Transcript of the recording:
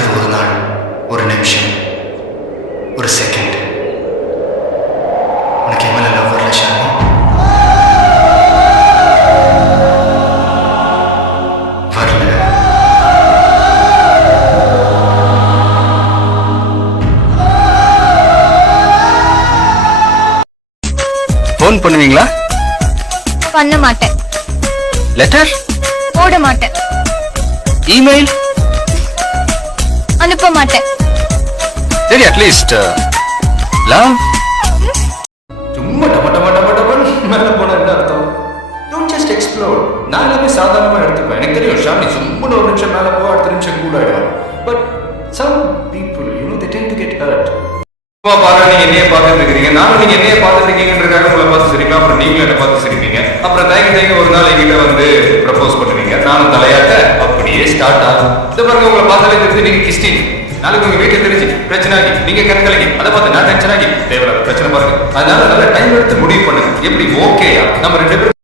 என்னைக்காவது ஒரு நாள், ஒரு நிமிஷம், ஒரு செகண்ட் உனக்கு என் மேல லவ் வரல ஷாலினி? வரல. ஃபோன் பண்ணுவீங்களா? பண்ண மாட்டேன். லெட்டர் போட மாட்டேன். இமெயில் அனுப்ப மாட்டேன். சரி, அட்லீஸ்ட் லவ். சும்மா டம டம டம டமன்னு மேல போனா என்ன அர்த்தம்? Don't just explore. நான் எல்லாமே சாதாரணமா எடுத்துப்பேன். எனக்கு தெரியும் ஷாலினி சும்மா ஒரு நிமிஷம் மேல போவா, அடுத்த நிமிஷம் கூல் ஆயிடும். But some people they tend to get hurt. பாருங்க, நீங்க என்னைய பார்த்துட்டு இருக்கீங்க, நானும் நீங்க என்னைய பார்த்துட்டு இருக்கீங்கன்றதுக்காக உங்களை பார்த்து சிரிப்பேன். அப்புறம் நீங்களும் என்ன பார்த்து சிரிப்பீங்க. அப்புறம் தயங்க ஒரு நாள் என்கிட்ட வந்து ப்ரப்போஸ் பண்ணுவீங்க. நானும் தலையாட்ட அப்படியே ஸ்டார்ட் ஆகும். இதை பாருங்க, உங்களை பார்த்தாலே தெரிஞ்சு நீங்க கிஸ்டின். நாளைக்கு உங்க வீட்டுல தெரிஞ்சு பிரச்சனை ஆகி நீங்க கணக்கலைங்க, அதை பார்த்து நான் டென்ஷன் ஆகி தேவையில்லாத பிரச்சனை பாருங்க. அதனால நல்ல டைம் எடுத்து முடிவு பண்ணுங்க. எப்படி ஓகேயா நம்ம 2 பேரும்